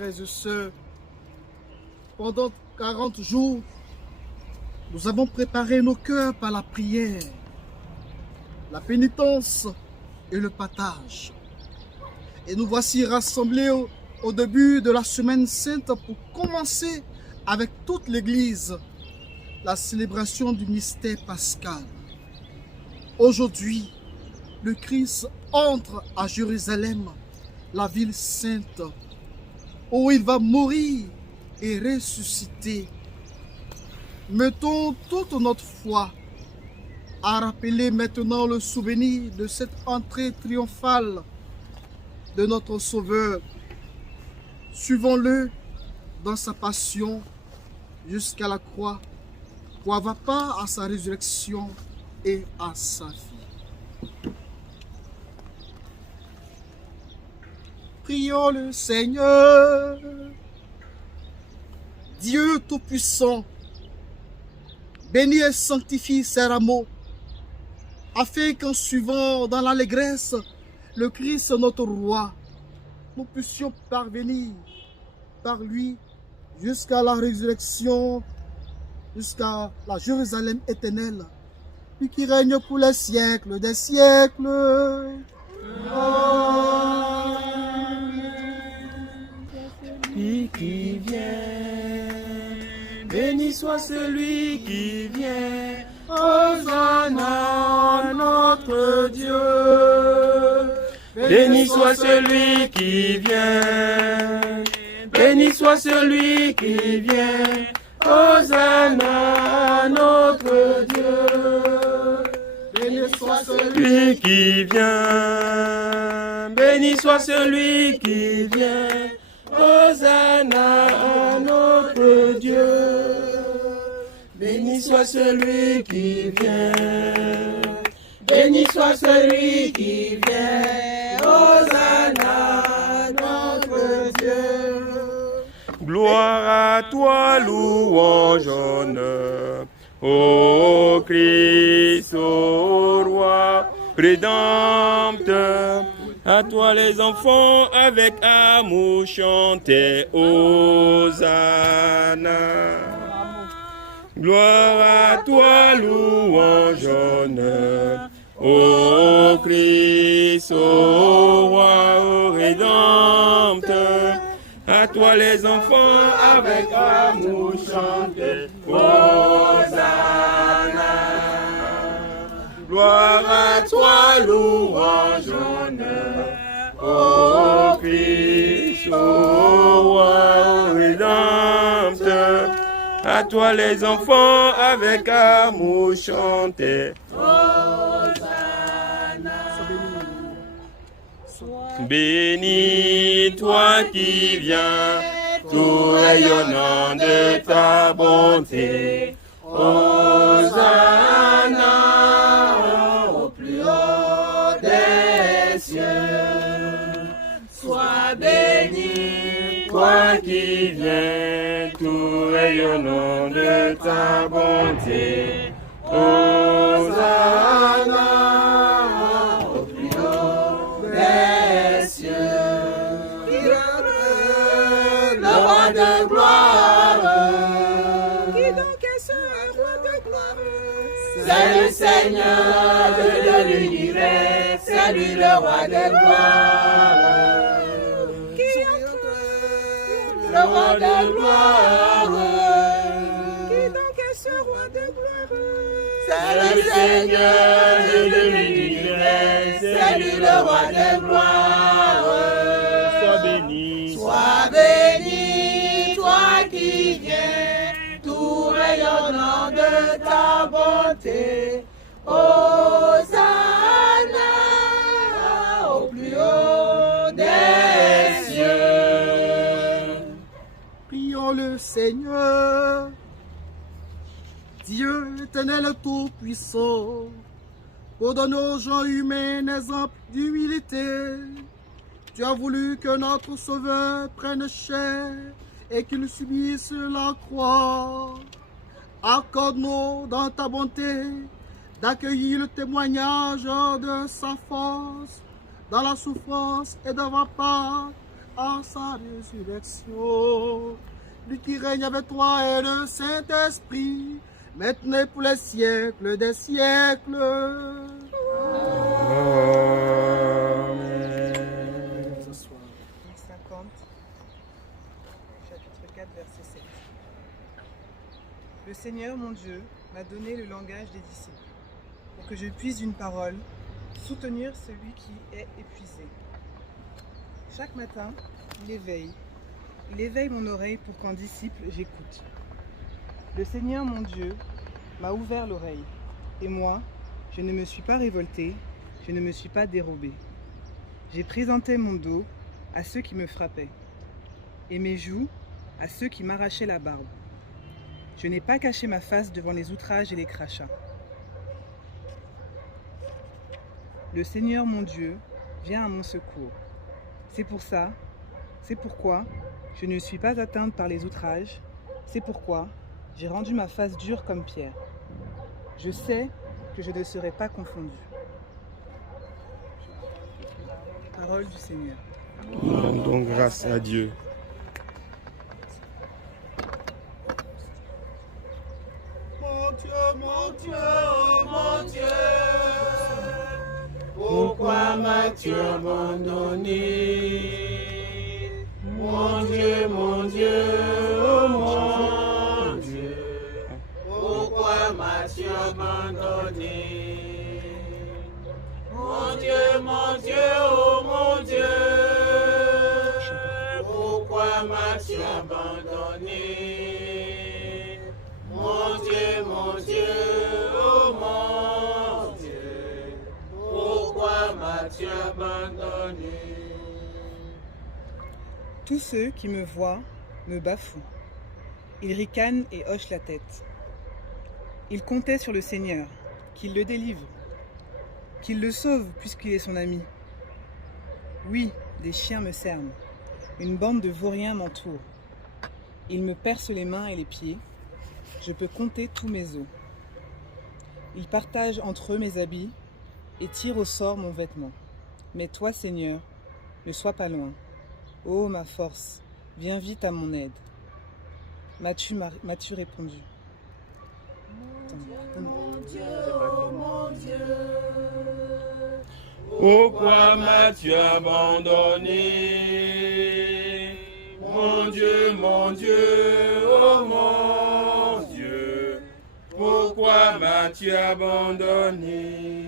Frères et sœurs, pendant 40 jours, nous avons préparé nos cœurs par la prière, la pénitence et le partage. Et nous voici rassemblés au début de la Semaine Sainte pour commencer avec toute l'Église la célébration du mystère pascal. Aujourd'hui, le Christ entre à Jérusalem, la ville sainte, où il va mourir et ressusciter. Mettons toute notre foi à rappeler maintenant le souvenir de cette entrée triomphale de notre Sauveur. Suivons-le dans sa passion jusqu'à la croix pour avoir part à sa résurrection et à sa vie. Prions le Seigneur. Dieu Tout-Puissant, bénis et sanctifie ces rameaux, afin qu'en suivant dans l'allégresse le Christ notre Roi, nous puissions parvenir par lui jusqu'à la résurrection, jusqu'à la Jérusalem éternelle, lui qui règne pour les siècles des siècles. Amen. Lui qui vient, béni soit celui qui vient, Hosanna notre Dieu. Béni soit celui qui vient, béni soit celui qui vient, Hosanna notre Dieu. Béni soit celui qui vient, béni soit celui qui vient, Hosanna à notre Dieu. Béni soit celui qui vient, béni soit celui qui vient, Hosanna à notre Dieu. Gloire à toi, louange, honneur, ô Christ, ô Roi, Rédempteur. À toi les enfants avec amour chantez Hosanna. Gloire à toi, louange, honneur, ô Christ, ô Roi, ô Rédempteur. À toi les enfants avec amour chantez Hosanna. Gloire à toi, louange, honneur, ô Christ, ô Roi, ô Rédempteur. À toi les enfants avec amour chantez Hosanna. Béni toi qui viens, tout rayonnant de ta bonté. Hosanna au plus haut des cieux. Sois béni, toi qui viens, tout rayonnant de ta bonté. Hosanna au plus haut des cieux. Le roi de gloire. Qui donc est ce roi de gloire? C'est le Seigneur de l'univers, c'est lui le roi de gloire. Qui entre le roi de gloire? Qui donc est ce roi de gloire? C'est le Seigneur de l'univers, c'est lui le roi de gloire. Sois béni, toi qui viens, tout rayonnant de ta bonté. Hosanna au plus haut des cieux. Prions le Seigneur. Dieu éternel tout-puissant, pour donner aux gens humains un exemple d'humilité, tu as voulu que notre Sauveur prenne chair et qu'il subisse la croix. Accorde-nous dans ta bonté d'accueillir le témoignage de sa force dans la souffrance et d'avoir part à sa résurrection. Lui qui règne avec toi et le Saint-Esprit, maintenant et pour les siècles des siècles. Amen. Ce soir. 50, chapitre 4, verset 7. Le Seigneur, mon Dieu, m'a donné le langage des disciples, pour que je puisse d'une parole soutenir celui qui est épuisé. Chaque matin, il éveille mon oreille pour qu'en disciple, j'écoute. Le Seigneur, mon Dieu, m'a ouvert l'oreille, et moi, je ne me suis pas révolté, je ne me suis pas dérobé. J'ai présenté mon dos à ceux qui me frappaient, et mes joues à ceux qui m'arrachaient la barbe. Je n'ai pas caché ma face devant les outrages et les crachats. Le Seigneur, mon Dieu, vient à mon secours. C'est pourquoi je ne suis pas atteinte par les outrages, c'est pourquoi j'ai rendu ma face dure comme pierre. Je sais que je ne serai pas confondu. Parole du Seigneur. Rendons grâce à Dieu. Mon Dieu, mon Dieu, oh mon Dieu, Pourquoi m'as-tu abandonné? Mon Dieu, mon Dieu, oh mon Dieu, pourquoi m'as-tu abandonné? Mon Dieu, oh mon Dieu, pourquoi m'as-tu abandonné? Mon Dieu, oh mon Dieu, pourquoi m'as-tu abandonné? Tous ceux qui me voient me bafouent. Ils ricanent et hochent la tête. Ils comptaient sur le Seigneur, qu'il le délivre, qu'il le sauve puisqu'il est son ami. Oui, des chiens me cernent. Une bande de vauriens m'entoure. Ils me percent les mains et les pieds. Je peux compter tous mes os. Ils partagent entre eux mes habits et tirent au sort mon vêtement. Mais toi, Seigneur, ne sois pas loin. Ô ma force, viens vite à mon aide. M'as-tu répondu? Pourquoi m'as-tu abandonné? Mon Dieu, oh mon Dieu, pourquoi m'as-tu abandonné?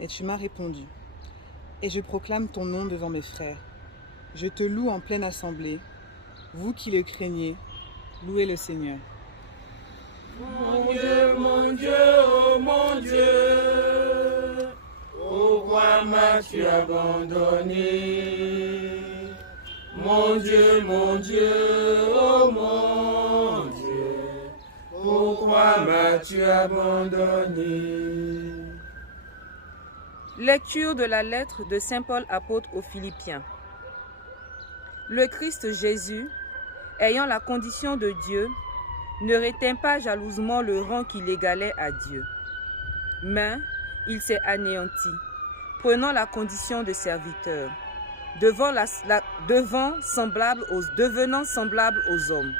Et tu m'as répondu. Et je proclame ton nom devant mes frères. Je te loue en pleine assemblée. Vous qui le craignez, louez le Seigneur. Mon Dieu, oh mon Dieu, pourquoi m'as-tu abandonné? Mon Dieu, oh mon Dieu, pourquoi m'as-tu abandonné? Lecture de la lettre de Saint Paul apôtre aux Philippiens. Le Christ Jésus, ayant la condition de Dieu, ne retint pas jalousement le rang qui l'égalait à Dieu. Mais il s'est anéanti, prenant la condition de serviteur, devenant semblable aux hommes.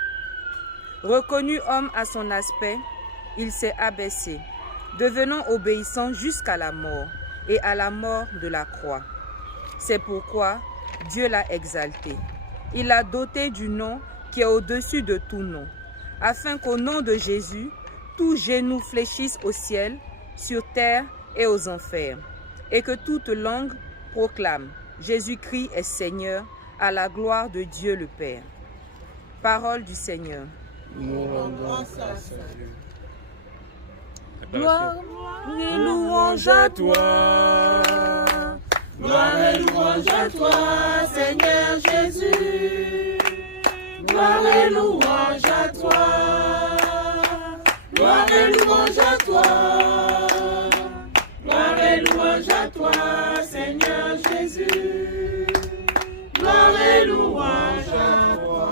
Reconnu homme à son aspect, il s'est abaissé, devenant obéissant jusqu'à la mort, et à la mort de la croix. C'est pourquoi Dieu l'a exalté. Il l'a doté du nom qui est au-dessus de tout nom, afin qu'au nom de Jésus, tout genou fléchisse au ciel, sur terre et aux enfers, et que toute langue proclame Jésus-Christ est Seigneur, à la gloire de Dieu le Père. Parole du Seigneur. Nous rendons grâce à Dieu. Gloire et louange à toi. Gloire et louange à toi, Seigneur Jésus. Gloire et louange à toi. Gloire et louange à toi. Gloire et louange à toi, Seigneur Jésus. Gloire et louange à toi.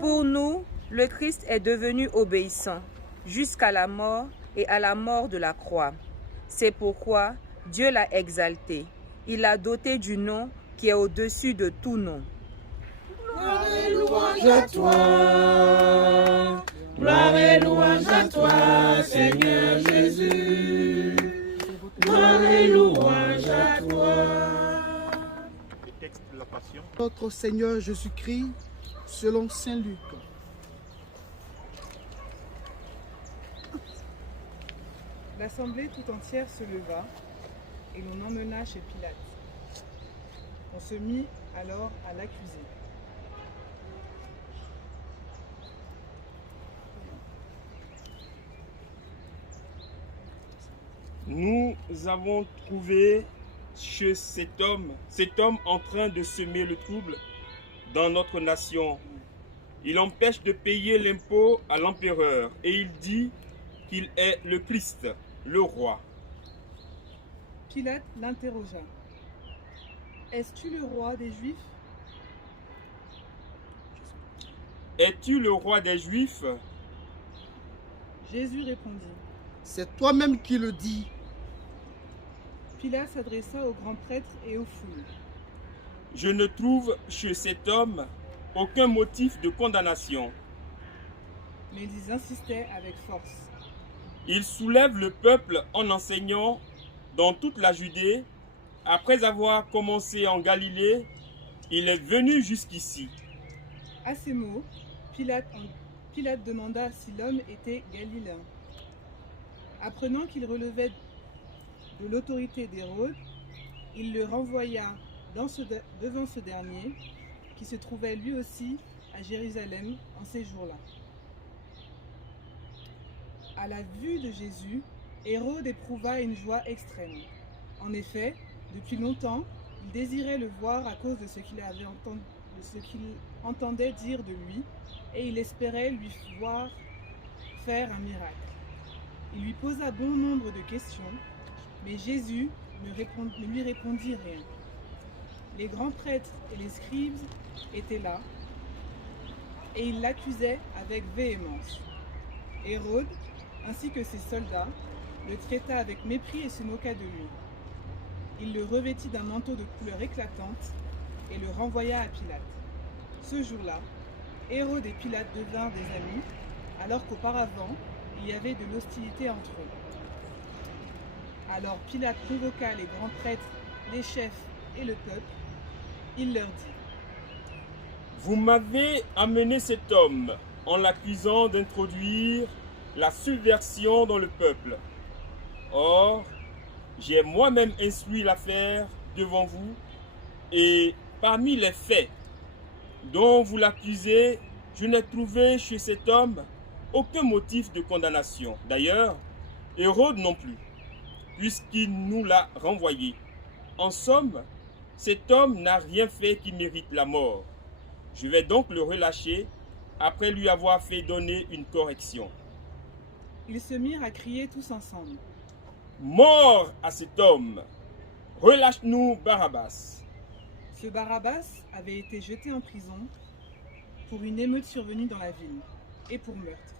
Pour nous, le Christ est devenu obéissant jusqu'à la mort et à la mort de la croix. C'est pourquoi Dieu l'a exalté. Il l'a doté du nom qui est au-dessus de tout nom. Gloire et louange à toi. Gloire et louange à toi, Seigneur Jésus. Gloire et louange à toi. Le texte de la Passion. Notre Seigneur Jésus-Christ, selon Saint Luc. L'assemblée tout entière se leva et l'on emmena chez Pilate. On se mit alors à l'accuser. Nous avons trouvé chez cet homme en train de semer le trouble dans notre nation. Il empêche de payer l'impôt à l'empereur et il dit qu'il est le Christ, le roi. Pilate l'interrogea. Es-tu le roi des Juifs? Es-tu le roi des Juifs? Jésus répondit. C'est toi-même qui le dis. Pilate s'adressa aux grands prêtres et aux foules. Je ne trouve chez cet homme aucun motif de condamnation. Mais ils insistaient avec force. Il soulève le peuple en enseignant dans toute la Judée. Après avoir commencé en Galilée, il est venu jusqu'ici. À ces mots, Pilate demanda si l'homme était galiléen. Apprenant qu'il relevait de l'autorité d'Hérode, il le renvoya devant ce dernier, qui se trouvait lui aussi à Jérusalem en ces jours-là. À la vue de Jésus, Hérode éprouva une joie extrême. En effet, depuis longtemps, il désirait le voir à cause de ce qu'il entendait dire de lui, et il espérait lui voir faire un miracle. Il lui posa bon nombre de questions, mais Jésus ne lui répondit rien. Les grands prêtres et les scribes étaient là, et ils l'accusaient avec véhémence. Hérode, ainsi que ses soldats, le traita avec mépris et se moqua de lui. Il le revêtit d'un manteau de couleur éclatante et le renvoya à Pilate. Ce jour-là, Hérode et Pilate devinrent des amis, alors qu'auparavant, il y avait de l'hostilité entre eux. Alors Pilate convoqua les grands prêtres, les chefs et le peuple. Il leur dit: Vous m'avez amené cet homme en l'accusant d'introduire la subversion dans le peuple. Or, j'ai moi-même instruit l'affaire devant vous, et parmi les faits dont vous l'accusez, je n'ai trouvé chez cet homme aucun motif de condamnation. D'ailleurs, Hérode non plus, puisqu'il nous l'a renvoyé. En somme, cet homme n'a rien fait qui mérite la mort. Je vais donc le relâcher après lui avoir fait donner une correction. Ils se mirent à crier tous ensemble: Mort à cet homme! Relâche-nous Barabbas! Ce Barabbas avait été jeté en prison pour une émeute survenue dans la ville et pour meurtre.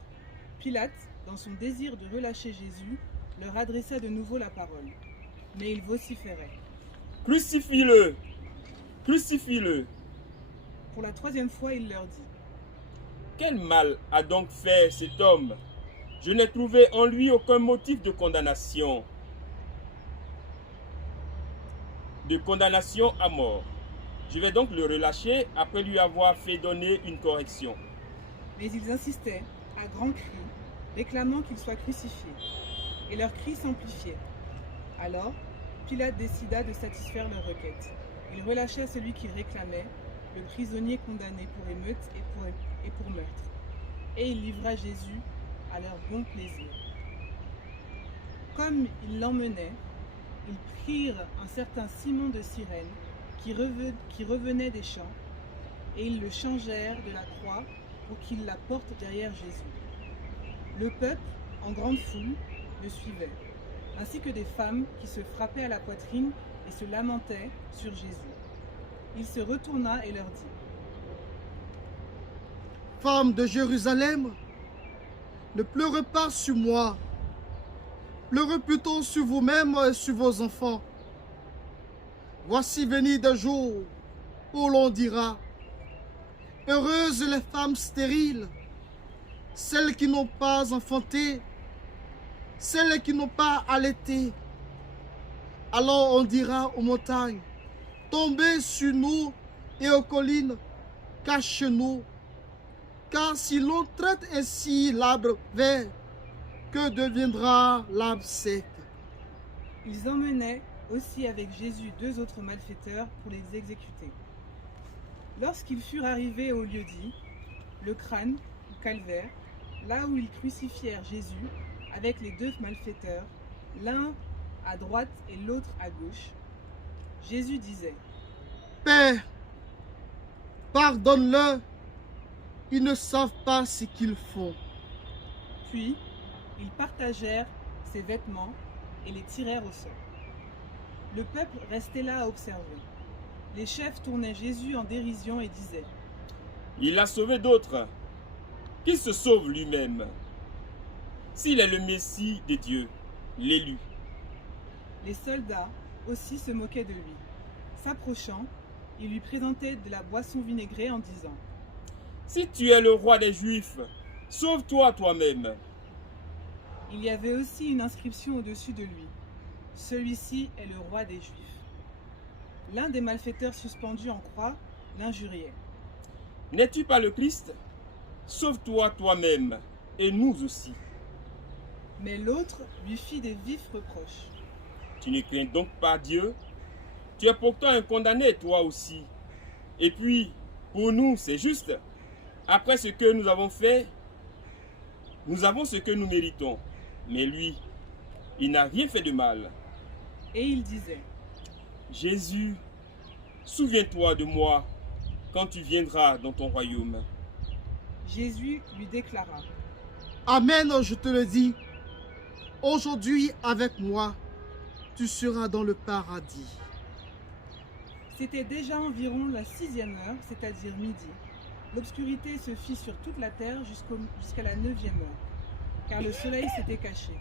Pilate, dans son désir de relâcher Jésus, leur adressa de nouveau la parole, mais ils vociféraient. Crucifie-le! Crucifie-le! Pour la troisième fois, il leur dit: Quel mal a donc fait cet homme? Je n'ai trouvé en lui aucun motif de condamnation. De condamnation à mort. Je vais donc le relâcher après lui avoir fait donner une correction. Mais ils insistaient, à grands cris, réclamant qu'il soit crucifié. Et leurs cris s'amplifiaient. Alors, Pilate décida de satisfaire leur requête. Il relâcha celui qu'il réclamait, le prisonnier condamné pour émeute et pour meurtre. Et il livra Jésus à leur bon plaisir. Comme ils l'emmenaient, ils prirent un certain Simon de Cyrène qui revenait des champs, et ils le changèrent de la croix pour qu'il la porte derrière Jésus. Le peuple, en grande foule, le suivait, ainsi que des femmes qui se frappaient à la poitrine et se lamentaient sur Jésus. Il se retourna et leur dit: Femmes de Jérusalem, ne pleurez pas sur moi, pleurez plutôt sur vous-même et sur vos enfants. Voici venir des jours où l'on dira, heureuses les femmes stériles, celles qui n'ont pas enfanté, celles qui n'ont pas allaité. Alors on dira aux montagnes, tombez sur nous, et aux collines, cachez-nous. Car si l'on traite ainsi l'arbre vert, que deviendra l'arbre sec? Ils emmenaient aussi avec Jésus 2 autres malfaiteurs pour les exécuter. Lorsqu'ils furent arrivés au lieu dit, le crâne, ou calvaire, là où ils crucifièrent Jésus, avec les 2 malfaiteurs, l'un à droite et l'autre à gauche, Jésus disait, Père, pardonne-leur, ils ne savent pas ce qu'ils font. Puis, ils partagèrent ses vêtements et les tirèrent au sol. Le peuple restait là à observer. Les chefs tournaient Jésus en dérision et disaient, Il a sauvé d'autres. Qu'il se sauve lui-même. S'il est le Messie de Dieu, l'élu. les soldats aussi se moquaient de lui. S'approchant, ils lui présentaient de la boisson vinaigrée en disant, Si tu es le roi des Juifs, sauve-toi toi-même. il y avait aussi une inscription au-dessus de lui. Celui-ci est le roi des Juifs. L'un des malfaiteurs suspendus en croix l'injuriait. N'es-tu pas le Christ? Sauve-toi toi-même, et nous aussi. Mais l'autre lui fit des vifs reproches. Tu ne crains donc pas Dieu? Tu es pourtant un condamné, toi aussi. Et puis, pour nous, c'est juste. Après ce que nous avons fait, nous avons ce que nous méritons. Mais lui, il n'a rien fait de mal. Et il disait, Jésus, souviens-toi de moi quand tu viendras dans ton royaume. Jésus lui déclara, Amen, je te le dis, aujourd'hui avec moi, tu seras dans le paradis. c'était déjà environ la 6e heure, c'est-à-dire midi. L'obscurité se fit sur toute la terre jusqu'à la 9e heure, car le soleil s'était caché.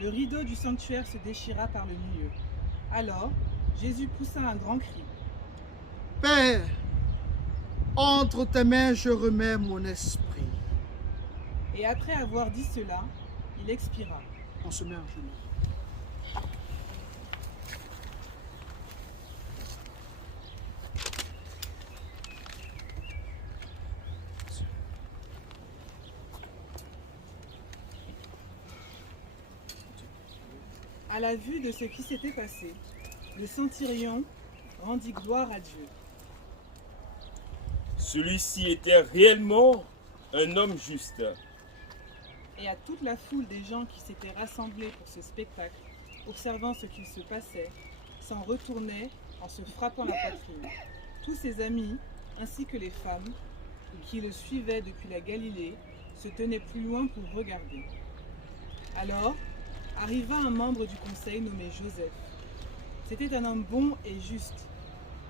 Le rideau du sanctuaire se déchira par le milieu. Alors, Jésus poussa un grand cri. Père, entre tes mains je remets mon esprit. Et après avoir dit cela, il expira. On se met à genoux. À la vue de ce qui s'était passé, le centurion rendit gloire à Dieu. Celui-ci était réellement un homme juste. Et à toute la foule des gens qui s'étaient rassemblés pour ce spectacle, observant ce qu'il se passait, s'en retournaient en se frappant la poitrine. Tous ses amis, ainsi que les femmes, qui le suivaient depuis la Galilée, se tenaient plus loin pour regarder. Alors, arriva un membre du conseil nommé Joseph. C'était un homme bon et juste,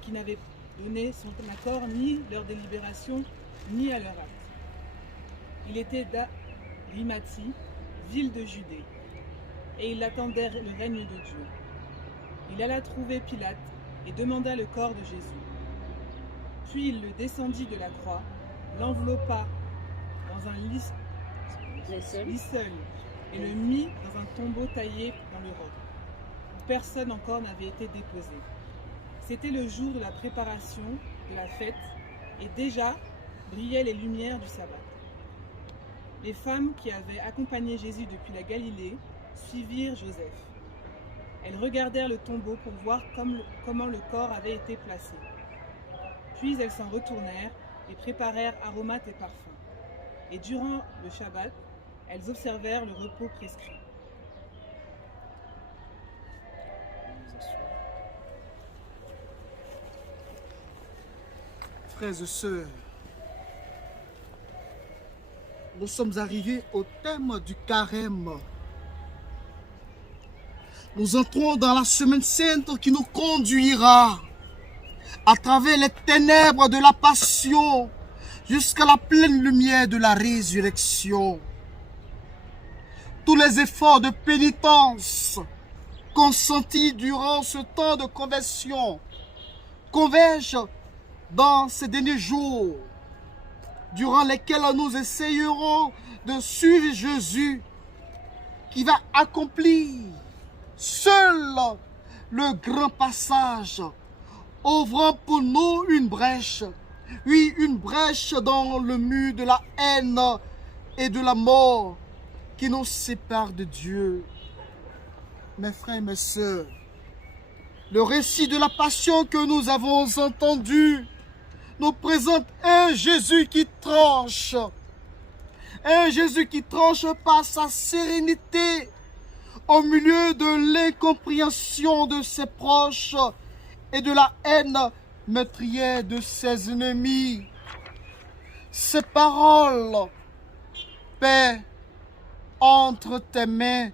qui n'avait donné son accord ni leur délibération, ni à leur acte. Il était d'Arimathie, ville de Judée, et il attendait le règne de Dieu. Il alla trouver Pilate et demanda le corps de Jésus. Puis il le descendit de la croix, l'enveloppa dans un linceul et le mit dans un tombeau taillé dans le roc, où personne encore n'avait été déposé. C'était le jour de la préparation de la fête, et déjà brillaient les lumières du sabbat. Les femmes qui avaient accompagné Jésus depuis la Galilée suivirent Joseph. Elles regardèrent le tombeau pour voir comment le corps avait été placé. Puis elles s'en retournèrent et préparèrent aromates et parfums. Et durant le Shabbat, elles observèrent le repos prescrit. Frères et sœurs, nous sommes arrivés au thème du carême. Nous entrons dans la semaine sainte qui nous conduira à travers les ténèbres de la passion jusqu'à la pleine lumière de la résurrection. Tous les efforts de pénitence consentis durant ce temps de conversion convergent dans ces derniers jours, durant lesquels nous essayerons de suivre Jésus, qui va accomplir seul le grand passage, ouvrant pour nous une brèche. Oui, une brèche dans le mur de la haine et de la mort qui nous sépare de Dieu. Mes frères et mes sœurs, le récit de la passion que nous avons entendu nous présente un Jésus qui tranche. Un Jésus qui tranche par sa sérénité au milieu de l'incompréhension de ses proches et de la haine meurtrière de ses ennemis. Ces paroles, Père, entre tes mains,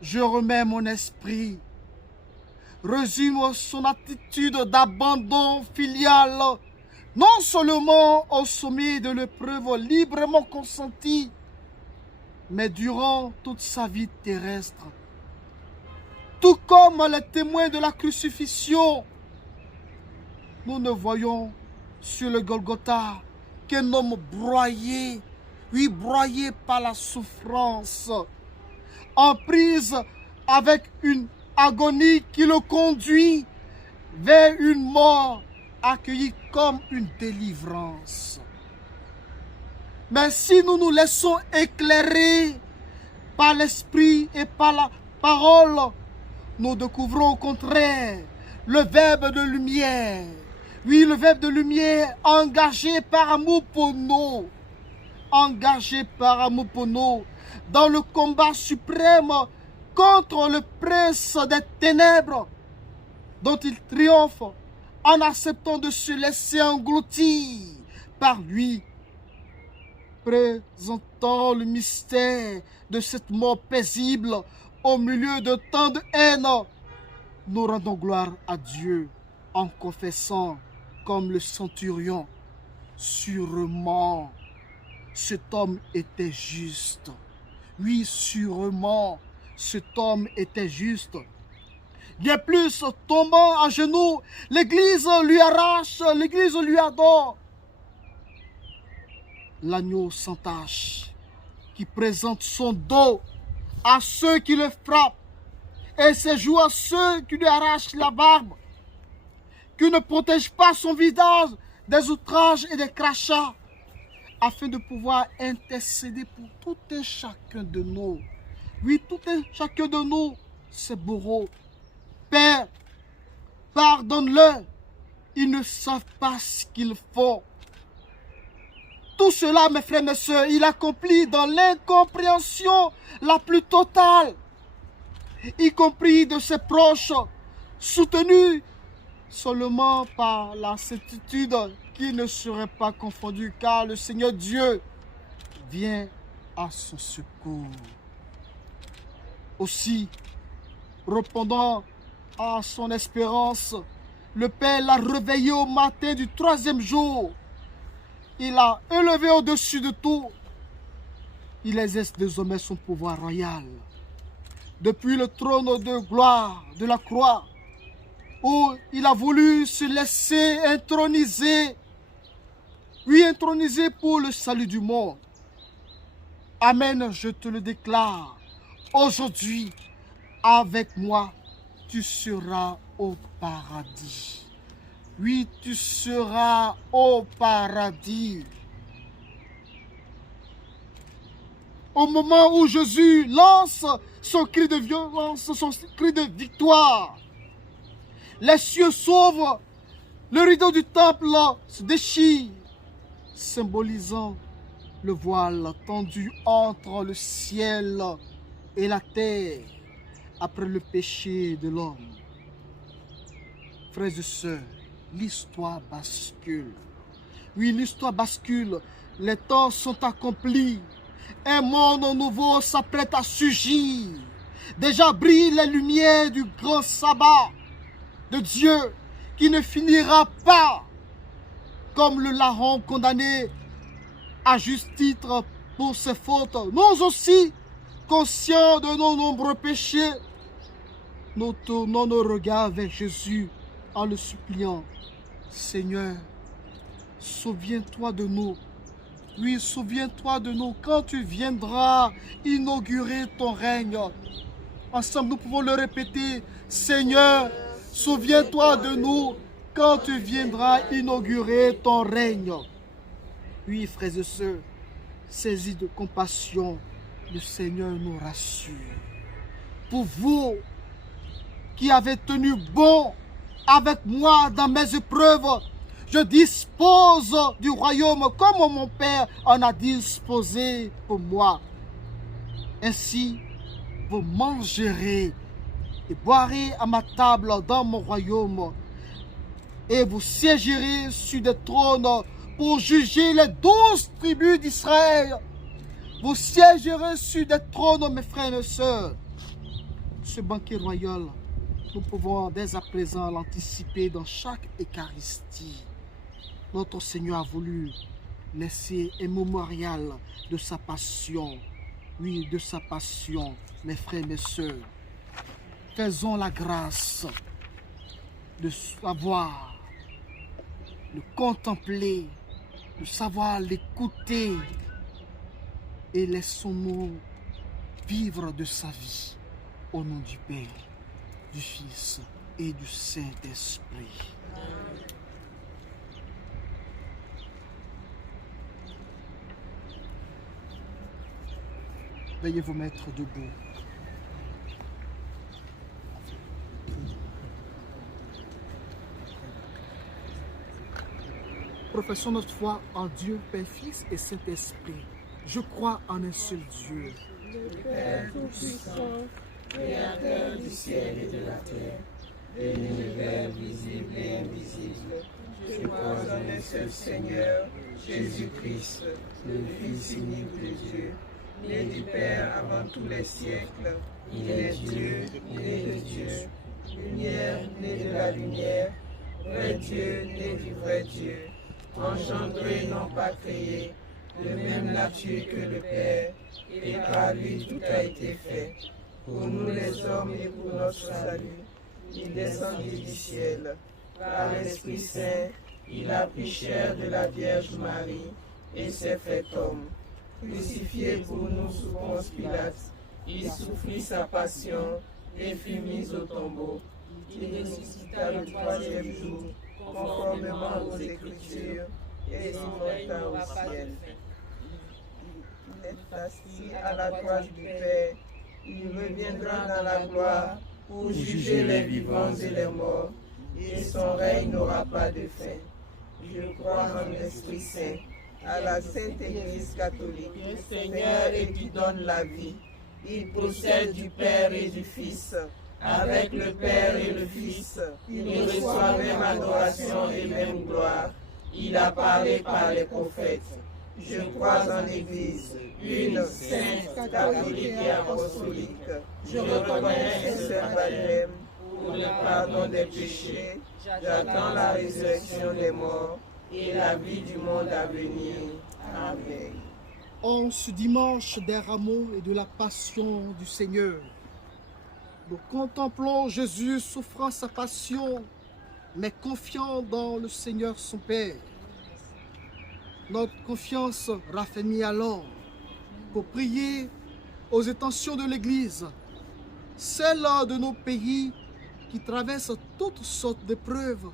je remets mon esprit, résume son attitude d'abandon filial, non seulement au sommet de l'épreuve librement consentie, mais durant toute sa vie terrestre. Tout comme les témoins de la crucifixion, nous ne voyons sur le Golgotha qu'un homme broyé, oui, broyé par la souffrance, en prise avec une agonie qui le conduit vers une mort accueillie comme une délivrance. Mais si nous nous laissons éclairer par l'esprit et par la parole, nous découvrons au contraire le Verbe de lumière. Oui, le Verbe de lumière engagé par amour pour nous. Engagé par amour pour nous dans le combat suprême contre le prince des ténèbres dont il triomphe en acceptant de se laisser engloutir par lui, présentant le mystère de cette mort paisible au milieu de tant de haine. Nous rendons gloire à Dieu en confessant comme le centurion, sûrement cet homme était juste. Oui, sûrement cet homme était juste. Bien plus, tombant à genoux, l'Église lui arrache, l'Église lui adore. L'agneau sans tache qui présente son dos à ceux qui le frappent et ses joues à ceux qui lui arrachent la barbe, qui ne protège pas son visage des outrages et des crachats, afin de pouvoir intercéder pour tout un chacun de nous. Oui, tout un chacun de nous, c'est bourreau. Père, pardonne-leur, ils ne savent pas ce qu'ils font. Tout cela, mes frères et mes sœurs, il accomplit dans l'incompréhension la plus totale, y compris de ses proches, soutenus seulement par la certitude qu'il ne serait pas confondu, car le Seigneur Dieu vient à son secours. Aussi, répondant à son espérance, le Père l'a réveillé au matin du 3e jour. Il l'a élevé au-dessus de tout. Il exerce désormais son pouvoir royal. Depuis le trône de gloire de la croix, où il a voulu se laisser introniser, oui, introniser pour le salut du monde. Amen, je te le déclare. Aujourd'hui, avec moi, tu seras au paradis. Oui, tu seras au paradis. Au moment où Jésus lance son cri de violence, son cri de victoire, les cieux s'ouvrent, le rideau du temple se déchire, symbolisant le voile tendu entre le ciel et la terre après le péché de l'homme. Frères et sœurs, l'histoire bascule. Oui, l'histoire bascule. Les temps sont accomplis. Un monde nouveau s'apprête à surgir. Déjà brillent les lumières du grand sabbat de Dieu qui ne finira pas comme le larron condamné à juste titre pour ses fautes. Nous aussi, conscients de nos nombreux péchés, nous tournons nos regards vers Jésus en le suppliant, Seigneur, souviens-toi de nous. Oui, souviens-toi de nous quand tu viendras inaugurer ton règne. Ensemble, nous pouvons le répéter. Seigneur, souviens-toi de nous quand tu viendras inaugurer ton règne. Oui, frères et sœurs, saisis de compassion, le Seigneur nous rassure. Pour vous qui avez tenu bon avec moi dans mes épreuves, je dispose du royaume comme mon Père en a disposé pour moi. Ainsi, vous mangerez et boirez à ma table dans mon royaume, et vous siégerez sur des trônes pour juger les 12 tribus d'Israël. Vous siégerez sur des trônes, mes frères et mes sœurs. Ce banquet royal, nous pouvons dès à présent l'anticiper dans chaque Eucharistie. Notre Seigneur a voulu laisser un mémorial de sa passion. Oui, de sa passion, mes frères et mes sœurs. Faisons la grâce de savoir, de contempler, de savoir l'écouter, et laissons-nous vivre de sa vie au nom du Père, du Fils et du Saint-Esprit. Veuillez vous mettre debout. Professons notre foi en Dieu, Père, Fils et Saint-Esprit. Je crois en un seul Dieu. Le Père Tout-Puissant, Créateur du ciel et de la terre, de l'univers visible et invisible. Je crois en un seul Seigneur, Jésus-Christ, le Fils unique de Dieu, né du Père avant tous les siècles. Il est Dieu, né de Dieu, lumière, né de la lumière, vrai Dieu, né du vrai Dieu, engendré, non pas créé, de même nature que le Père, et par lui tout a été fait. Pour nous les hommes et pour notre salut, il descendit du ciel. Par l'Esprit Saint, il a pris chair de la Vierge Marie et s'est fait homme. Crucifié pour nous sous Ponce Pilate, il souffrit sa passion et fut mis au tombeau. Il ressuscita le troisième jour, conformément aux Écritures, et il monta au ciel. Il est assis à la droite du Père. Il reviendra dans la gloire pour juger les vivants et les morts, et son règne n'aura pas de fin. Je crois en l'Esprit Saint, à la Sainte Église catholique, Seigneur et qui donne la vie. Il procède du Père et du Fils, avec le Père et le Fils. Il reçoit même adoration et même gloire. Il a parlé par les prophètes. Je crois en l'Église, une sainte, catholique et apostolique. Je reconnais un seul baptême pour le pardon des péchés. J'attends la résurrection des morts et la vie du monde à venir. Amen. En ce dimanche des rameaux et de la passion du Seigneur, nous contemplons Jésus souffrant sa passion, mais confiant dans le Seigneur son Père. Notre confiance raffermit alors pour prier aux intentions de l'Église, celle de nos pays qui traversent toutes sortes d'épreuves,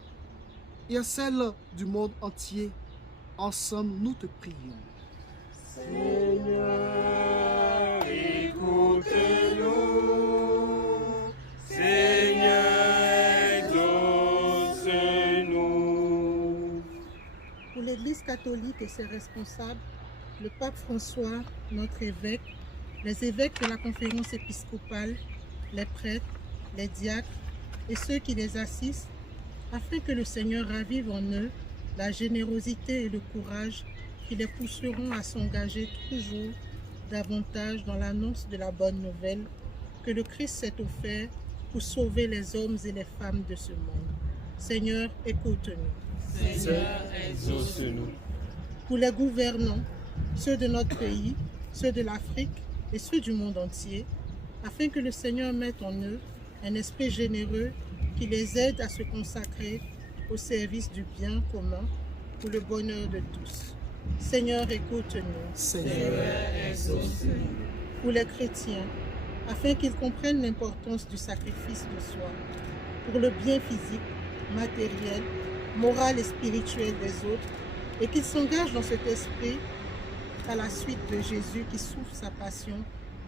et à celle du monde entier. Ensemble, nous te prions. Seigneur, écoute-nous. Seigneur, exauce-nous. Pour l'Église catholique et ses responsables, le pape François, notre évêque, les évêques de la conférence épiscopale, les prêtres, les diacres et ceux qui les assistent, afin que le Seigneur ravive en eux la générosité et le courage qui les pousseront à s'engager toujours davantage dans l'annonce de la bonne nouvelle que le Christ s'est offert pour sauver les hommes et les femmes de ce monde. Seigneur, écoute-nous. Seigneur, exauce-nous. Pour les gouvernants, ceux de notre pays, ceux de l'Afrique et ceux du monde entier, afin que le Seigneur mette en eux un esprit généreux qui les aide à se consacrer au service du bien commun pour le bonheur de tous. Seigneur, écoute-nous. Seigneur, Pour les chrétiens, afin qu'ils comprennent l'importance du sacrifice de soi, pour le bien physique, matériel, moral et spirituel des autres, et qu'ils s'engagent dans cet esprit à la suite de Jésus qui souffre sa passion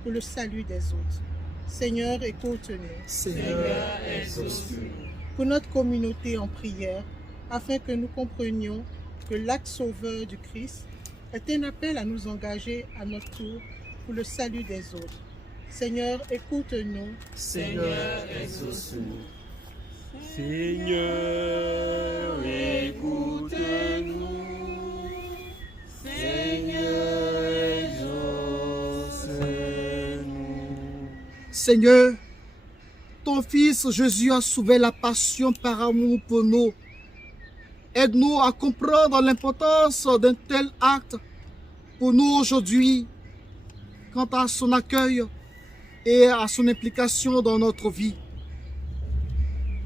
pour le salut des autres. Seigneur, écoute-nous. Seigneur, Pour notre communauté en prière, afin que nous comprenions que l'acte sauveur du Christ est un appel à nous engager à notre tour pour le salut des autres. Seigneur, écoute-nous. Seigneur, Seigneur, écoute-nous. Seigneur, exauce-nous. Seigneur, ton Fils Jésus a sauvé la passion par amour pour nous. Aide-nous à comprendre l'importance d'un tel acte pour nous aujourd'hui, quant à son accueil et à son implication dans notre vie.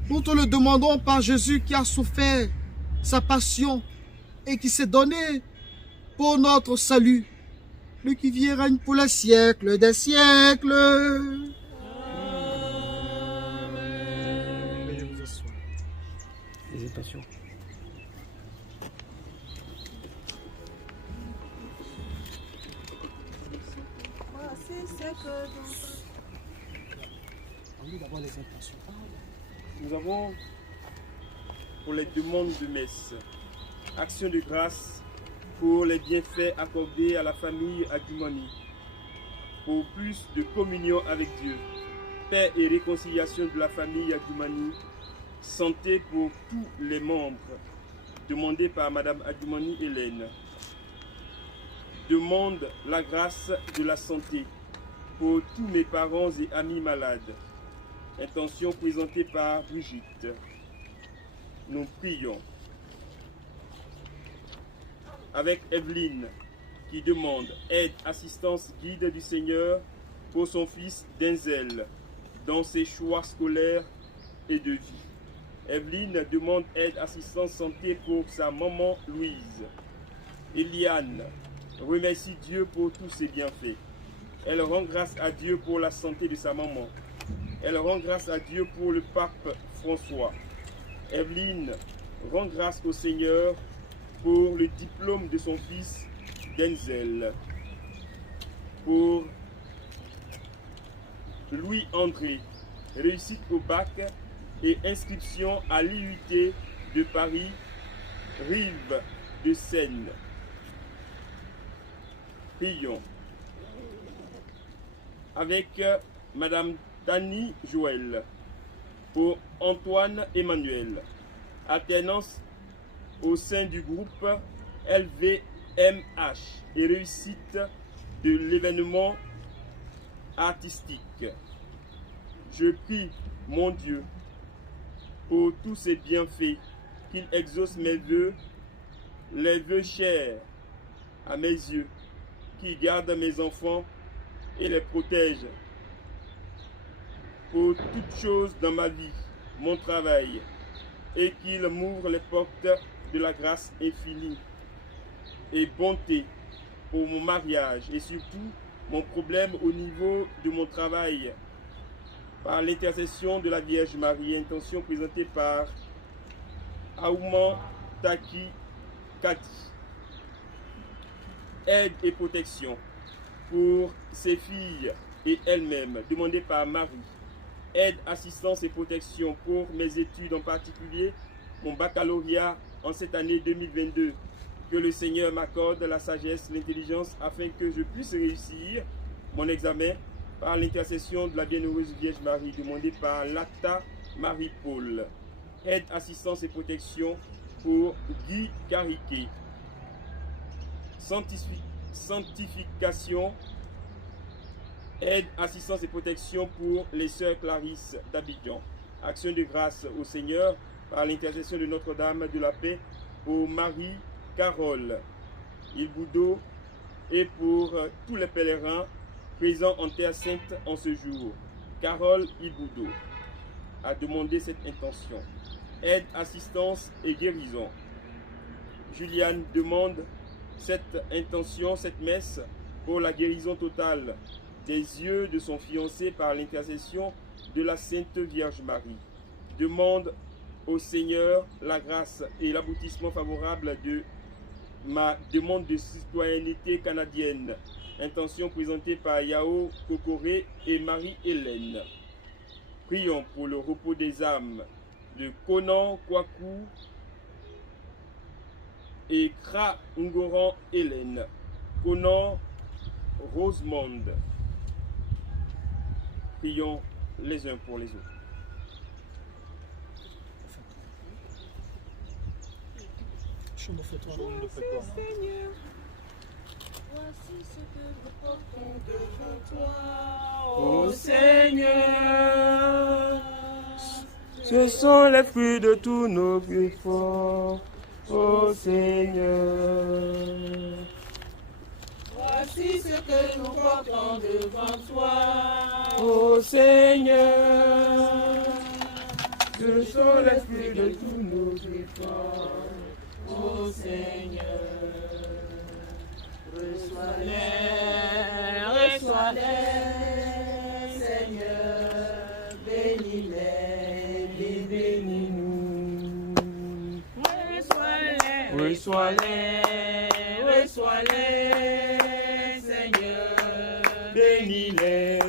Nous te le demandons par Jésus qui a souffert sa passion et qui s'est donné pour notre salut, lui qui vient règne pour les siècles des siècles. Hésitation. Nous avons pour les demandes de messe, action de grâce pour les bienfaits accordés à la famille Adjumani, pour plus de communion avec Dieu, paix et réconciliation de la famille Adjumani, santé pour tous les membres, demandé par Madame Adjumani Hélène. Demande la grâce de la santé pour tous mes parents et amis malades. Intention présentée par Brigitte. Nous prions. Avec Evelyne qui demande aide, assistance, guide du Seigneur pour son fils Denzel dans ses choix scolaires et de vie. Evelyne demande aide, assistance, santé pour sa maman Louise. Eliane remercie Dieu pour tous ses bienfaits. Elle rend grâce à Dieu pour la santé de sa maman. Elle rend grâce à Dieu pour le pape François. Evelyne rend grâce au Seigneur pour le diplôme de son fils Denzel. Pour Louis-André, réussite au bac et inscription à l'IUT de Paris, Rive de Seine. Prions. Avec Madame Tani Joël, pour Antoine Emmanuel, alternance au sein du groupe LVMH et réussite de l'événement artistique. Je prie mon Dieu pour tous ses bienfaits, qu'il exauce mes vœux, les vœux chers à mes yeux, qu'il garde mes enfants et les protège pour toutes choses dans ma vie, mon travail, et qu'il m'ouvre les portes de la grâce infinie et bonté pour mon mariage et surtout mon problème au niveau de mon travail par l'intercession de la Vierge Marie. Intention présentée par Aouman Taki Kati. Aide et protection pour ses filles et elle-même, demandée par Marie. Aide, assistance et protection pour mes études, en particulier mon baccalauréat en cette année 2022. Que le Seigneur m'accorde la sagesse, l'intelligence, afin que je puisse réussir mon examen par l'intercession de la bienheureuse Vierge Marie, demandée par Lata Marie-Paul. Aide, assistance et protection pour Guy Cariquet. Sanctification, aide, assistance et protection pour les sœurs Clarisse d'Abidjan. Action de grâce au Seigneur par l'intercession de Notre-Dame de la Paix pour Marie-Carole Ilboudo et pour tous les pèlerins présents en Terre Sainte en ce jour. Carole Ilboudo. à demander cette intention. Aide, assistance et guérison. Juliane demande cette intention, cette messe pour la guérison totale des yeux de son fiancé par l'intercession de la Sainte Vierge Marie. Demande au Seigneur la grâce et l'aboutissement favorable de ma demande de citoyenneté canadienne. Intention présentée par Yao Kokoré et Marie-Hélène. Prions pour le repos des âmes de Conan Kwaku et Kra Ngoran Hélène. Conan Rosemonde. Prions les uns pour les autres. Seigneur, voici ce que nous portons devant toi, Ô Seigneur, ce sont les fruits de tous nos efforts, ô Seigneur. voici ce que nous portons devant toi, Ô Seigneur, ce sont les fruits de tous nos efforts, ô Seigneur. Reçois-les, Seigneur, bénis-les, bénis-nous. Reçois-les, Seigneur, Bénis-les,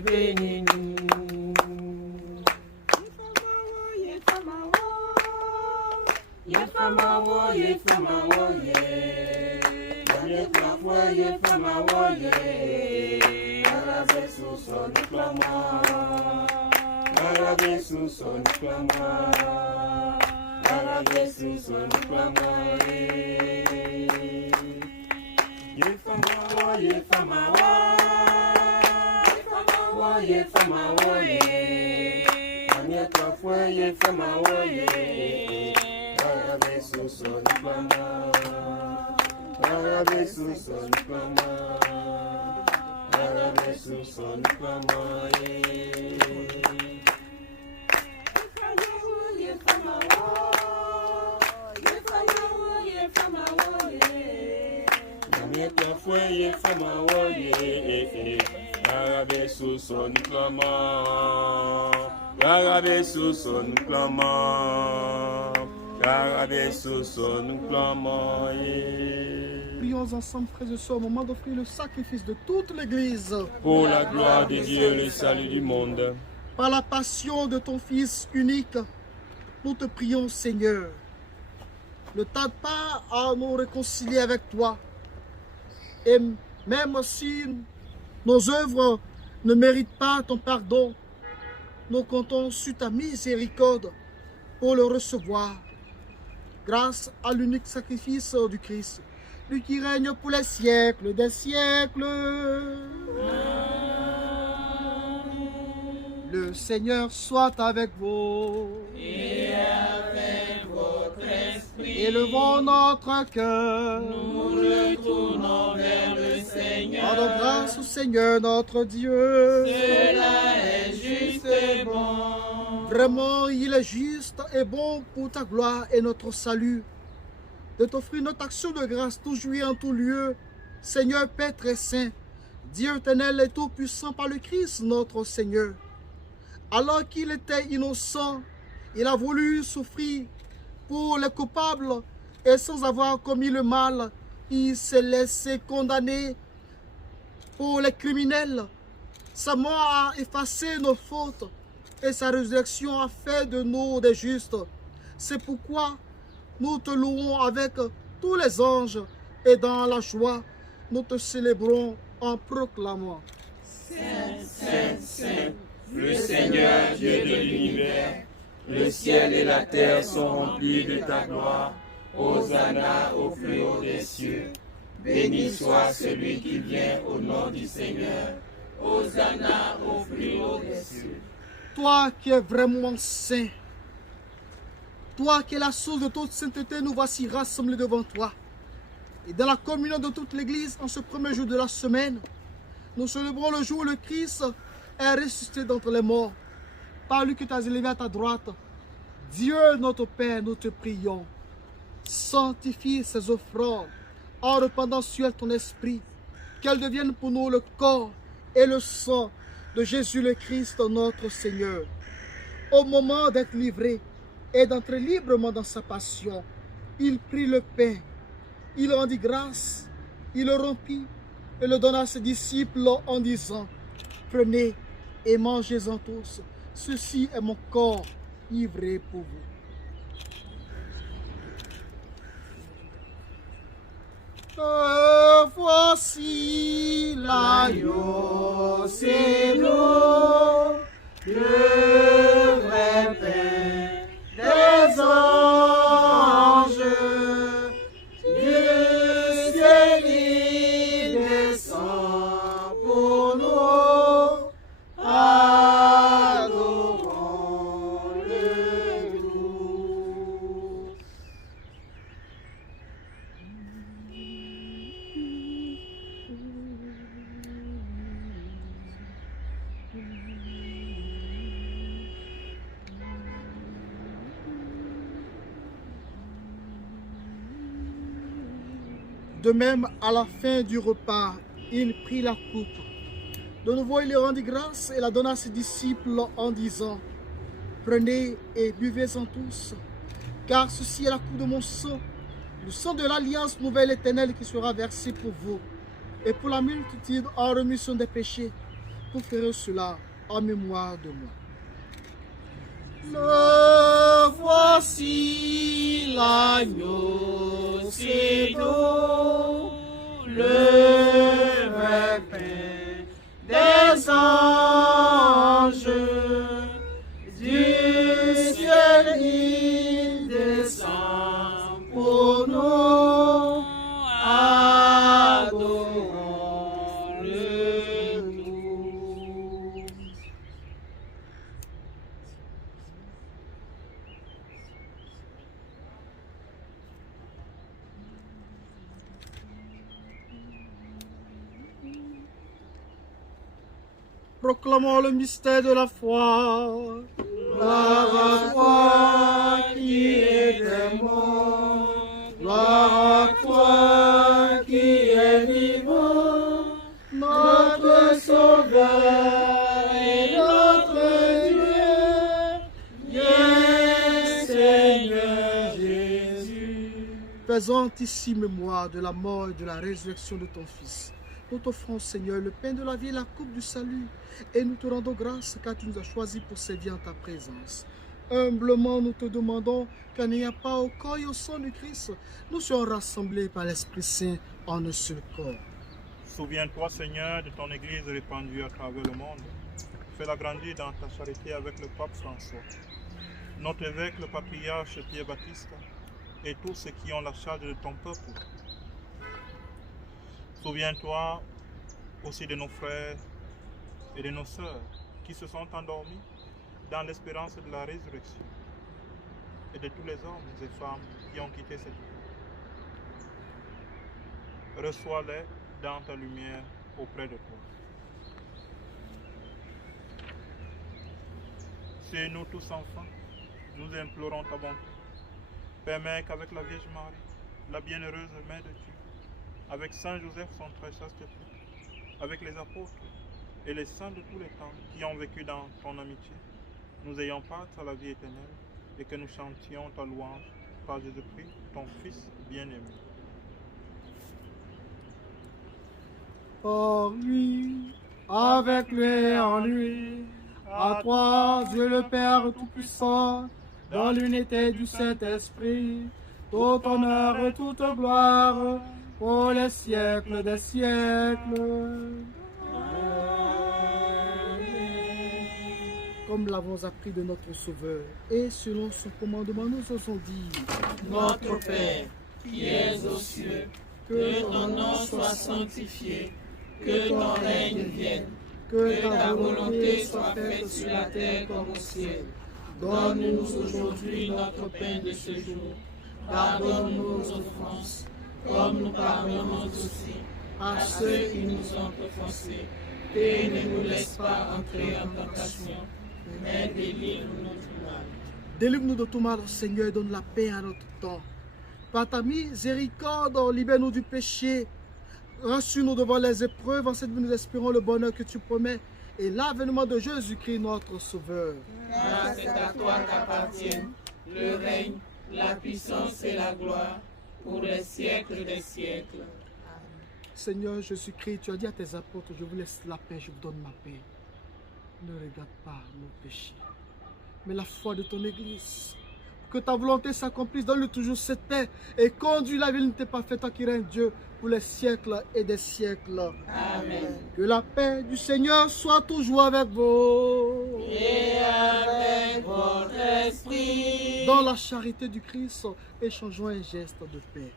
bénis-nous. Prions ensemble, frères et sœurs, au moment d'offrir le sacrifice de toute l'Église. Pour la gloire de Dieu et le salut du monde. Par la passion de ton Fils unique, nous te prions, Seigneur. Ne tarde pas à nous réconcilier avec toi. Et même si nos œuvres ne méritent pas ton pardon, nous comptons sur ta miséricorde pour le recevoir. Grâce à l'unique sacrifice du Christ, lui qui règne pour les siècles des siècles. Le Seigneur soit avec vous. et avec votre esprit. Élevons notre cœur. Nous le tournons vers le Seigneur. Rendons grâce au Seigneur notre Dieu. Cela est juste et bon. Vraiment, il est juste et bon pour ta gloire et notre salut de t'offrir notre action de grâce toujours et en tout lieu. Seigneur Père très saint, Dieu éternel et tout-puissant par le Christ notre Seigneur. Alors qu'il était innocent, il a voulu souffrir pour les coupables et sans avoir commis le mal, il s'est laissé condamner pour les criminels. Sa mort a effacé nos fautes et sa résurrection a fait de nous des justes. C'est pourquoi nous te louons avec tous les anges et dans la joie, nous te célébrons en proclamant. Saint, Saint, Saint, le Seigneur Dieu de l'univers, le ciel et la terre sont remplis de ta gloire. Hosanna au plus haut des cieux. Béni soit celui qui vient au nom du Seigneur. Hosanna au plus haut des cieux. Toi qui es vraiment saint, toi qui es la source de toute sainteté, nous voici rassemblés devant toi. Et dans la communion de toute l'Église, en ce premier jour de la semaine, nous célébrons le jour où le Christ est ressuscité d'entre les morts. par lui que tu as élevé à ta droite. Dieu notre Père, nous te prions. Sanctifie ces offrandes en répandant sur elles ton esprit, qu'elles deviennent pour nous le corps et le sang de Jésus le Christ, notre Seigneur. Au moment d'être livré et d'entrer librement dans sa passion, il prit le pain, il rendit grâce, il le rompit et le donna à ses disciples en disant: prenez et mangez-en tous, ceci est mon corps livré pour vous. Voici l'agneau, c'est nous, le vrai Père des anges, du ciel il descend pour nous, adorons-le tous. De même, à la fin du repas, il prit la coupe. De nouveau, il lui rendit grâce et la donna à ses disciples en disant: prenez et buvez-en tous, car ceci est la coupe de mon sang, le sang de l'alliance nouvelle éternelle qui sera versé pour vous et pour la multitude en rémission des péchés. Vous ferez cela en mémoire de moi. Le voici l'agneau, c'est nous, le vrai Père des anges, du ciel il descend pour nous, adorons-le tous. Proclamons le mystère de la foi. Gloire à toi qui es des morts, gloire à toi qui es vivant, notre Sauveur et notre Dieu. Viens, Seigneur Jésus. Faisons ici mémoire de la mort et de la résurrection de ton Fils. Nous t'offrons, Seigneur, le pain de la vie et la coupe du salut, et nous te rendons grâce car tu nous as choisis pour servir en ta présence. Humblement, nous te demandons qu'il n'y ait pas au corps et au sang du Christ, nous soyons rassemblés par l'Esprit Saint en un seul corps. Souviens-toi, Seigneur, de ton Église répandue à travers le monde. Fais-la grandir dans ta charité avec le pape François, notre évêque, le patriarche Pierre-Baptiste, et tous ceux qui ont la charge de ton peuple. Souviens-toi aussi de nos frères et de nos sœurs qui se sont endormis dans l'espérance de la résurrection, et de tous les hommes et femmes qui ont quitté cette vie. Reçois-les dans ta lumière auprès de toi. C'est nous tous enfants, nous implorons ta bonté. Permets qu'avec la Vierge Marie, la bienheureuse Mère de Dieu, avec Saint Joseph, son très chaste fils, avec les apôtres et les saints de tous les temps qui ont vécu dans ton amitié, nous ayons part à la vie éternelle et que nous chantions ta louange par Jésus-Christ, ton Fils bien-aimé. Par lui, avec lui et en lui, à toi, Dieu le Père Tout-Puissant, dans l'unité du Saint-Esprit, tout honneur et toute gloire, pour les siècles des siècles. Comme l'avons appris de notre Sauveur, et selon son commandement, nous osons dire: Notre Père, qui es aux cieux, que ton nom soit sanctifié, que ton règne vienne, que ta volonté soit faite sur la terre comme au ciel. Donne-nous aujourd'hui notre pain de ce jour. Pardonne-nous nos offenses, comme nous pardonnons aussi à ceux qui nous ont offensés. Et ne nous laisse pas entrer en tentation, mais délivre-nous du mal. Délivre-nous de tout mal, Seigneur, et donne la paix à notre temps. Par ta miséricorde, libère-nous du péché. Rassure-nous devant les épreuves. En cette vie, nous espérons le bonheur que tu promets et l'avènement de Jésus-Christ, notre Sauveur. Car c'est à toi qu'appartiennent le règne, la puissance et la gloire pour les siècles des siècles. Seigneur Jésus-Christ, tu as dit à tes apôtres, je vous laisse la paix, je vous donne ma paix. Ne regarde pas nos péchés, mais la foi de ton Église. Que ta volonté s'accomplisse, donne-lui toujours cette paix et conduis la vie de parfaite, toi qui règne Dieu pour les siècles et des siècles. Amen. Que la paix du Seigneur soit toujours avec vous. Et avec votre esprit. Dans la charité du Christ, échangeons un geste de paix.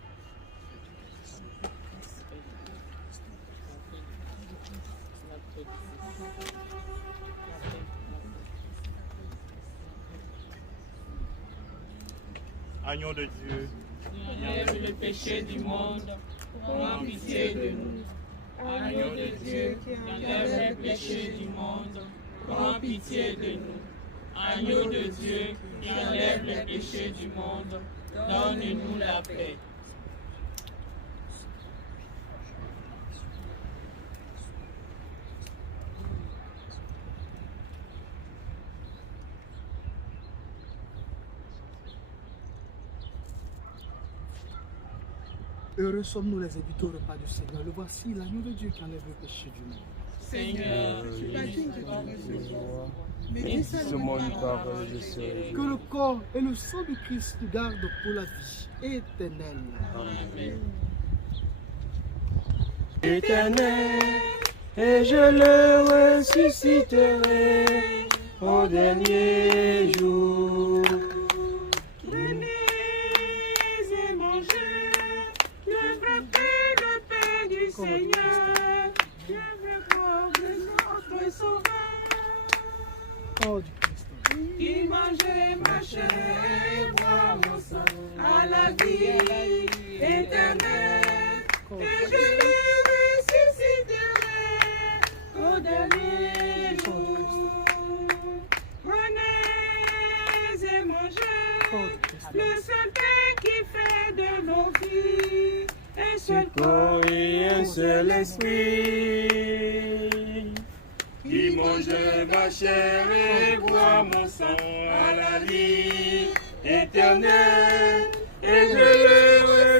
Agneau de Dieu, Enlève le péché du monde, prends pitié de nous. Agneau de Dieu, enlève le péché du monde, prends pitié de nous. Agneau de Dieu, qui enlève le péché du monde, donne-nous la paix. Heureux sommes-nous les invités au repas du Seigneur. Le voici, l'agneau de Dieu qui enlève le péché du monde. Seigneur, Ce monde parole de ce Que le corps et le sang de Christ nous gardent pour la vie éternelle. Amen. éternel, et je le ressusciterai au dernier jour. Venez et mangez le vrai pain, le pain du Seigneur, le vrai corps de notre Sauveur. Corps du Christ. Qui mangeait ma chair et boit mon sang à la vie éternelle. Et je le ressusciterai au dernier jour. Prenez et mangez le seul pain qui fait de nos vies un seul corps Et un seul esprit. Qui mange ma chair et boit mon sang à la vie éternelle, et je le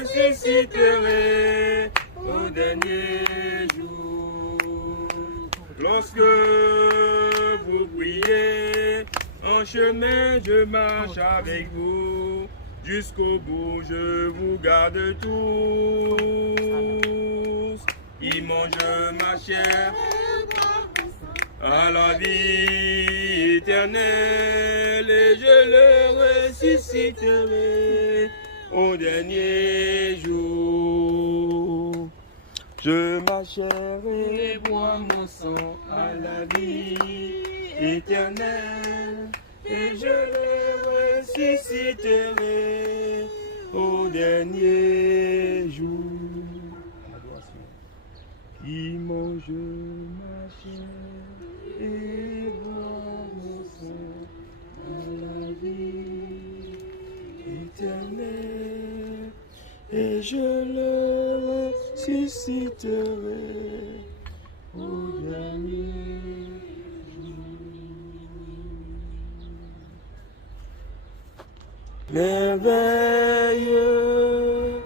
ressusciterai au dernier jour. Lorsque vous priez, en chemin je marche avec vous, jusqu'au bout je vous garde tous. Il mange ma chair à la vie éternelle, et je le ressusciterai au dernier jour. Je marcherai et bois mon sang à la vie éternelle, et je le ressusciterai au dernier jour. Qui mange ma chair et bois mon sang à la vie éternelle, et je le ressusciterai au dernier jour. Merveilleux,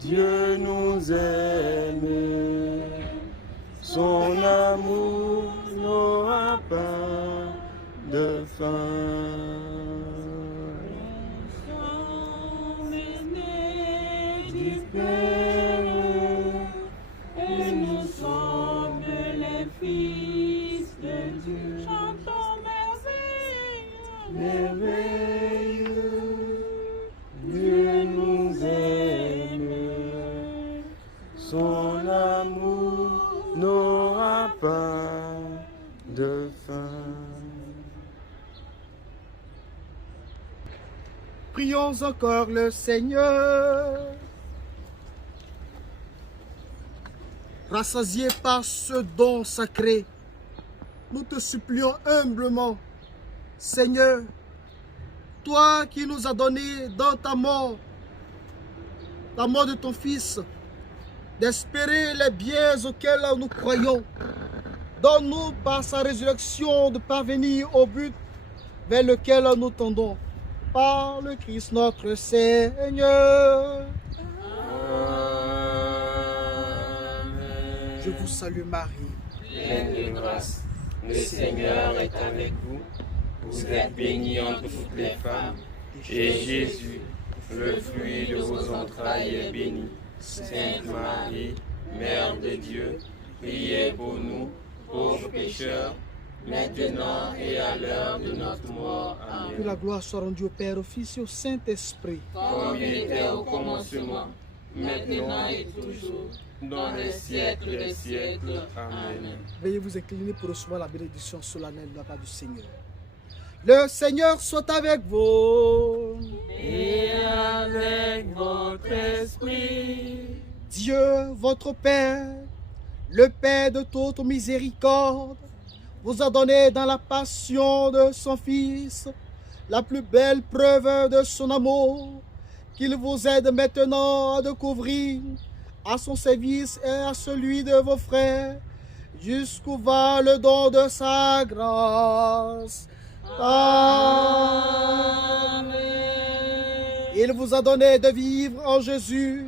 Dieu nous aime, son amour n'aura pas de fin. Du Père, et nous sommes les fils de Dieu. Chantons merveilleux. Merveilleux, Dieu nous aime, son amour n'aura pas de fin. Prions encore le Seigneur. Rassasié par ce don sacré, nous te supplions humblement Seigneur, toi qui nous as donné dans ta mort de ton Fils, d'espérer les biens auxquels nous croyons, donne-nous par sa résurrection de parvenir au but vers lequel nous tendons, par le Christ notre Seigneur. Amen. Je vous salue Marie, Pleine de grâce, le Seigneur est avec vous. Vous êtes bénie entre toutes les femmes, et Jésus, le fruit de vos entrailles, est béni. Sainte Marie, Mère de Dieu, priez pour nous, pauvres pécheurs, maintenant et à l'heure de notre mort. Amen. que la gloire soit rendue au Père, au Fils et au Saint-Esprit. Comme il était au commencement, maintenant et toujours, dans les siècles des siècles. Amen. Veuillez vous incliner pour recevoir la bénédiction solennelle de la part du Seigneur. Le Seigneur soit avec vous. Et avec votre esprit. Dieu, votre Père, le Père de toute miséricorde, vous a donné dans la passion de son Fils la plus belle preuve de son amour, qu'il vous aide maintenant à découvrir à son service et à celui de vos frères, jusqu'où va le don de sa grâce. Amen. Il vous a donné de vivre en Jésus,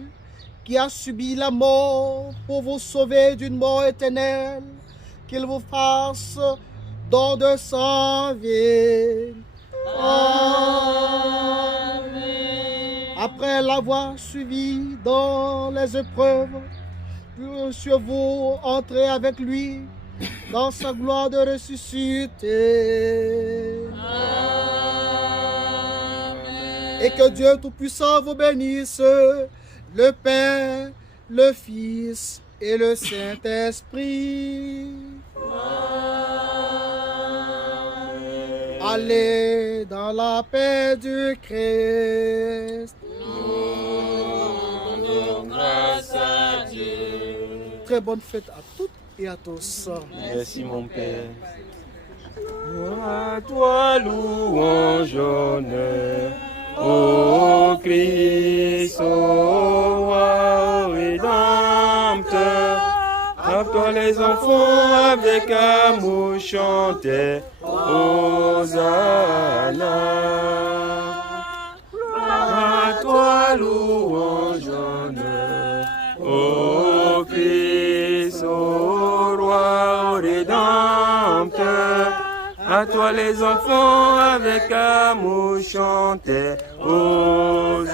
qui a subi la mort pour vous sauver d'une mort éternelle, qu'il vous fasse don de sa vie. Amen. Après l'avoir suivi dans les épreuves, puissiez-vous entrer avec lui dans sa gloire de ressuscité. Amen. Et que Dieu Tout-Puissant vous bénisse, le Père, le Fils et le Saint-Esprit. Amen. Allez dans la paix du Christ. Nous rendons grâce à Dieu. Très bonne fête à toutes et à tous. Merci mon Père. À toi louange, honneur, ô Christ, ô roi rédempteur. À toi les enfants avec amour chantaient Hosanna. À toi louange, honneur, ô Christ, ô roi rédempteur. À toi les enfants avec amour chantaient Hosanna.